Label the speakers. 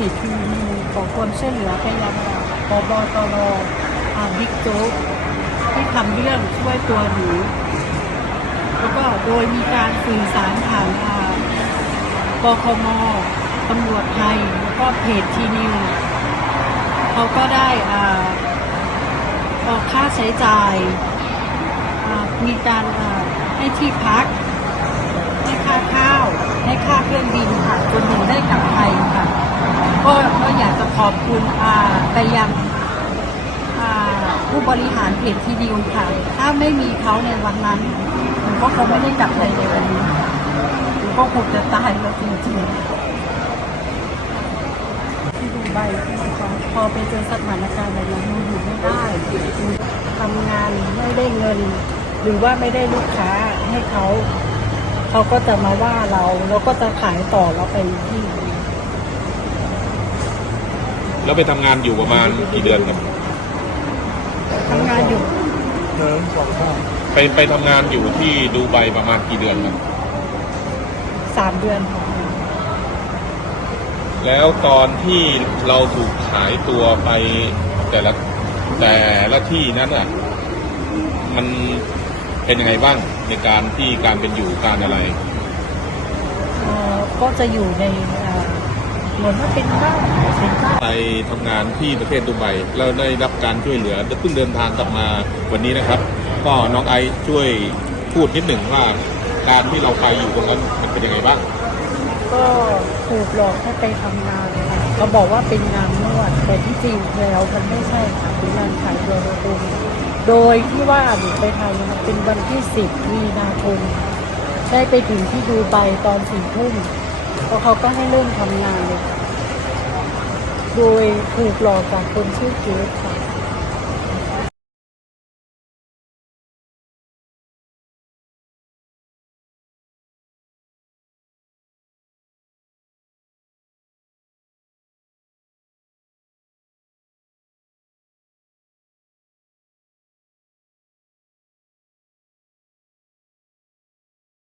Speaker 1: ถีทีวีขอความช่วยเหลือพยายังปบตรบิ๊กโจ๊กที่ทำเรื่องช่วยตัวหนูแล้วก็โดยมีการสื่อสารผ่านปคมตำรวจไทย แล้วก็เพจทีนิวเขาก็ได้ออกค่าใช้จ่าย มีการให้ที่พัก ขอบคุณอาไปยังอาผู้บริหารเพจทีดิวค่ะ ถ้าไม่มีเขาในวันนั้นหนูก็คงไม่ได้กลับไทยในวันนี้หนูก็คงจะตายแล้วจริงๆที่ดูใบพอไปเจอสถานการณ์แบบนั้นหนูอยู่ไม่ได้ทำงานไม่ได้เงิน หรือว่าไม่ได้ลูกค้าให้เขา เขาก็จะมาว่าเรา แล้วก็จะขายต่อเราไปที่
Speaker 2: แล้วไปทำงานอยู่ประมาณกี่เดือนครับ
Speaker 1: ทำงานอยู่
Speaker 2: ไปไปทำงานอยู่ที่ดูไบประมาณกี่เดือนครับ
Speaker 1: สามเดือนค่ะ
Speaker 2: แล้วตอนที่เราถูกขายตัวไปแต่ละแต่ละที่นั้นอะ มันเป็นยังไงบ้างในการที่การเป็นอยู่การอะไร
Speaker 1: เอ่อก็จะอยู่ในเอ่อ เหมือนว่าเป็นบ้านเป็นบ้าน
Speaker 2: ไปทำงานที่ประเทศดูไบแล้วได้รับการช่วยเหลือเพิ่งเดินทางกลับมาวันนี้นะครับ ก็น้องไอซ์ช่วยพูดนิดหนึ่งว่าการที่เราไปอยู่ตรงนั้นมันเป็นยังไงบ้าง
Speaker 1: ก็ถูกหลอกให้ไปทำงานค่ะเขาบอกว่าเป็นงานนวดแต่ที่จริงแล้วมันไม่ใช่ค่ะเป็นงานขายตัวตรงโดยที่ว่าหนูไปไทยมันเป็นวันที่สิบมีนาคม ได้ไปถึงที่ดูไบตอนสี่ทุ่ม แล้วเขาก็ให้เริ่มทำงานเลยค่ะ โดยถูกหลอกจากคนชื่อเกส